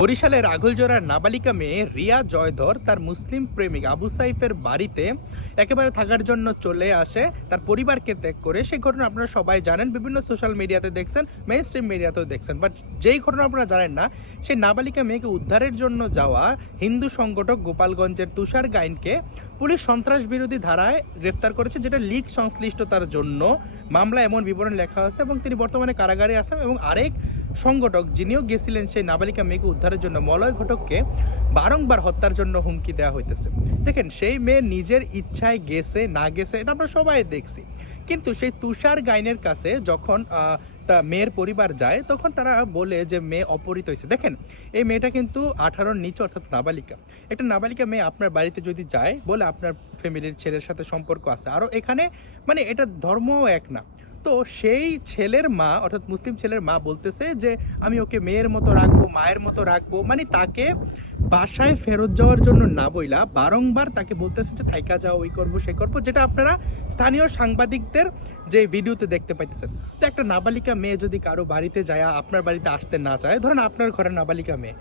বরিশালের আগলজোড়ার নাবালিকা মেয়ে রিয়া জয়ধর তার মুসলিম প্রেমিক আবু সাইফের বাড়িতে একেবারে থাকার জন্য চলে আসে, তার পরিবারকে ত্যাগ করে। সেই ঘটনা আপনারা সবাই জানেন, বিভিন্ন সোশ্যাল মিডিয়াতে দেখছেন, মেইন স্ট্রিম মিডিয়াতেও দেখছেন। বাট যেই ঘটনা আপনারা জানেন না, সেই নাবালিকা মেয়েকে উদ্ধারের জন্য যাওয়া হিন্দু সংগঠক গোপালগঞ্জের তুষার গাইনকে পুলিশ সন্ত্রাস বিরোধী ধারায় গ্রেফতার করেছে, যেটা লীগ সংশ্লিষ্টতার জন্য মামলা এমন বিবরণ লেখা আছে। এবং তিনি বর্তমানে কারাগারে আছেন। এবং আরেক সংগঠক যিনিও গেছিলেন সেই নাবালিকা মেয়েকে উদ্ধারের জন্য, মলয় ঘটককে বারংবার হত্যার জন্য হুমকি দেওয়া হইতেছে। দেখেন, সেই মেয়ে নিজের ইচ্ছায় গেছে না গেছে এটা আমরা সবাই দেখছি, কিন্তু সেই তুষার গাইনের কাছে যখন তা মেয়ের পরিবার যায়, তখন তারা বলে যে মেয়ে অপহৃত হয়েছে। দেখেন, এই মেয়েটা কিন্তু 18-র নিচে, অর্থাৎ নাবালিকা। একটা নাবালিকা মেয়ে আপনার বাড়িতে যদি যায়, বলে আপনার ফ্যামিলির ছেলের সাথে সম্পর্ক আছে, আরও এখানে মানে এটা ধর্মও এক না। তো সেই ছেলের মা, অর্থাৎ মুসলিম ছেলের মা বলতেছে যে আমি ওকে মেয়ের মতো রাখবো, মায়ের মতো রাখবো। মানে তাকে বাসায় ফেরত যাওয়ার জন্য না বইলা বারংবার তাকে বলতেছে যে থাইকা যাও, ওই করবো সে করবো, যেটা আপনারা স্থানীয় সাংবাদিকদের যে ভিডিওতে দেখতে পাইতেছেন। তো একটা নাবালিকা মেয়ে যদি কারো বাড়িতে যায়, আপনার বাড়িতে আসতে না চায়, ধরেন আপনার ঘরের নাবালিকা মেয়ে,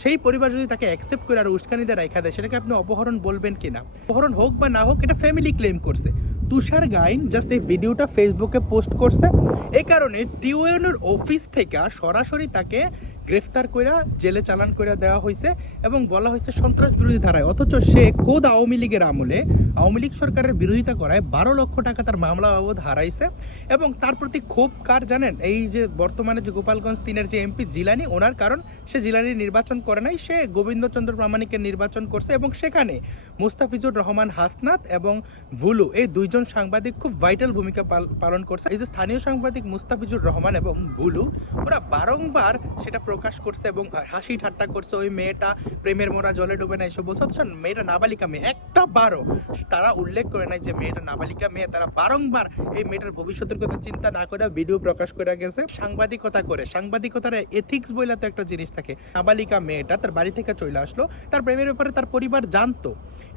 সেই পরিবার যদি তাকে অ্যাকসেপ্ট করে আর উস্কানিতে রাখা দেয়, সেটাকে আপনি অপহরণ বলবেন কিনা? অপহরণ হোক বা না হোক, এটা ফ্যামিলি ক্লেম করছে। তুষার গাইন জাস্ট এই ভিডিওটা ফেসবুকে পোস্ট করছে, এই কারণে টিওএনের অফিস থেকে সরাসরি তাকে গ্রেফতার করে জেলে চালান করে দেওয়া হয়েছে এবং বলা হয়েছে সন্ত্রাস বিরোধী ধারায়। অথচ সে খোদ আওয়ামী লীগের আমলে, আওয়ামী লীগ সরকারের বিরোধিতা করায় 12 লক্ষ টাকা তার মামলা বাবদ হারাইছে। এবং তার প্রতি ক্ষোভ কার জানেন? এই যে বর্তমানে যে গোপালগঞ্জ 3-এর যে এমপি জিলানি, ওনার। কারণ সে জিলানির নির্বাচন করে নাই, সে গোবিন্দচন্দ্র প্রামাণিকের নির্বাচন করছে। এবং সেখানে মুস্তাফিজুর রহমান হাসনাত এবং ভুলু, এই দুইজন সাংবাদিক খুব ভাইটাল ভূমিকা পালন করছে। এই যে স্থানীয় সাংবাদিক মুস্তাফিজুর রহমান এবং ভুলু, ওরা বারংবার সেটা প্রকাশ করছে এবং হাসি ঠাট্টা করছে, ওই মেয়েটা প্রেমের মোড়া জলে ডুবে না, এসব বলছে। অথচ মেয়েটা নাবালিকা মেয়ে, একটা বারো তারা উল্লেখ করে নাই যে মেয়েটা নাবালিকা মেয়ে। তারা বারংবার এই মেয়েটার ভবিষ্যতের কথা চিন্তা না করে ভিডিও প্রকাশ করে গেছে সাংবাদিকতা করে। সাংবাদিকতার এথিক্স বইলা তো একটা জিনিস থাকে। নাবালিকা মেয়েটা তার বাড়ি থেকে চলে আসলো, তার প্রেমের ব্যাপারে তার পরিবার জানতো।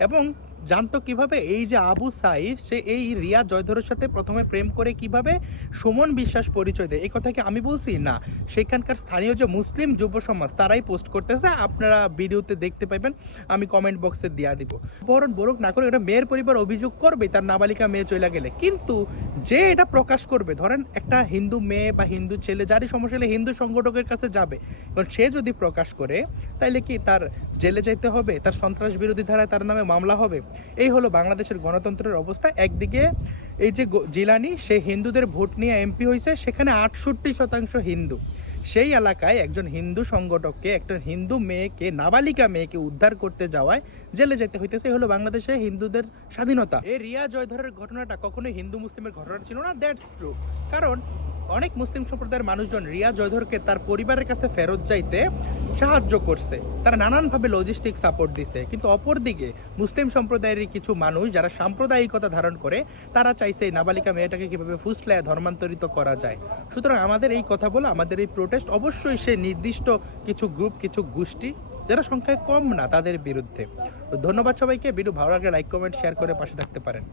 এবং জানতো কিভাবে? এই যে আবু সাইফ, সে এই রিয়া জয়ধরের সাথে প্রথমে প্রেম করে কিভাবে সুমন বিশ্বাস পরিচয় দেয়, এই কথা কি আমি বলছি? না, সেখানকার স্থানীয় যে মুসলিম যুব সমাজ তারাই পোস্ট করতেছে, আপনারা ভিডিওতে দেখতে পাইবেন, আমি কমেন্ট বক্সে দিয়া দিব। অপহরণ বরক না করে এটা মেয়ের পরিবার অভিযোগ করবে তার নাবালিকা মেয়ে চলে গেলে, কিন্তু যে এটা প্রকাশ করবে, ধরেন একটা হিন্দু মেয়ে বা হিন্দু ছেলে, যারই সমস্যা হলে হিন্দু সংগঠকের কাছে যাবে। কারণ সে যদি প্রকাশ করে, তাইলে কি তার জেলে যাইতে হবে? তার সন্ত্রাস বিরোধী ধারায় তার নামে মামলা হবে? এই হলো বাংলাদেশের গণতন্ত্রের অবস্থা। একদিকে এই যে জিলানি, সে হিন্দুদের ভোট নিয়ে এমপি হয়েছে, সেখানে 68% হিন্দু। সেই এলাকায় একজন হিন্দু সংগঠককে, একটা হিন্দু মেয়েকে, নাবালিকা মেয়েকে উদ্ধার করতে যাওয়ায় জেলে যেতে হইতেছে। এই হলো বাংলাদেশে হিন্দুদের স্বাধীনতা। এই রিয়া জয়ধরের ঘটনাটা কখনোই হিন্দু মুসলিমের ঘটনা ছিল না, দ্যাটস ট্রু। কারণ অনেক মুসলিম সম্প্রদায়ের মানুষজন রিয়া জয়ধরকে তার পরিবারের কাছে ফেরত যাইতে সাহায্য করছে, তারা নানানভাবে লজিস্টিক সাপোর্ট দিছে। কিন্তু অপরদিকে মুসলিম সম্প্রদায়ের কিছু মানুষ যারা সাম্প্রদায়িকতা ধারণ করে, তারা চাইছে এই নাবালিকা মেয়েটাকে কিভাবে ফুসলায় ধর্মান্তরিত করা যায়। সুতরাং আমাদের এই কথা বলে, আমাদের এই প্রোটেস্ট অবশ্যই সে নির্দিষ্ট কিছু গ্রুপ, কিছু গোষ্ঠী যারা সংখ্যায় কম না, তাদের বিরুদ্ধে। তো ধন্যবাদ সবাইকে। ভিডিও ভালো লাগলে লাইক, কমেন্ট, শেয়ার করে পাশে থাকতে পারেন।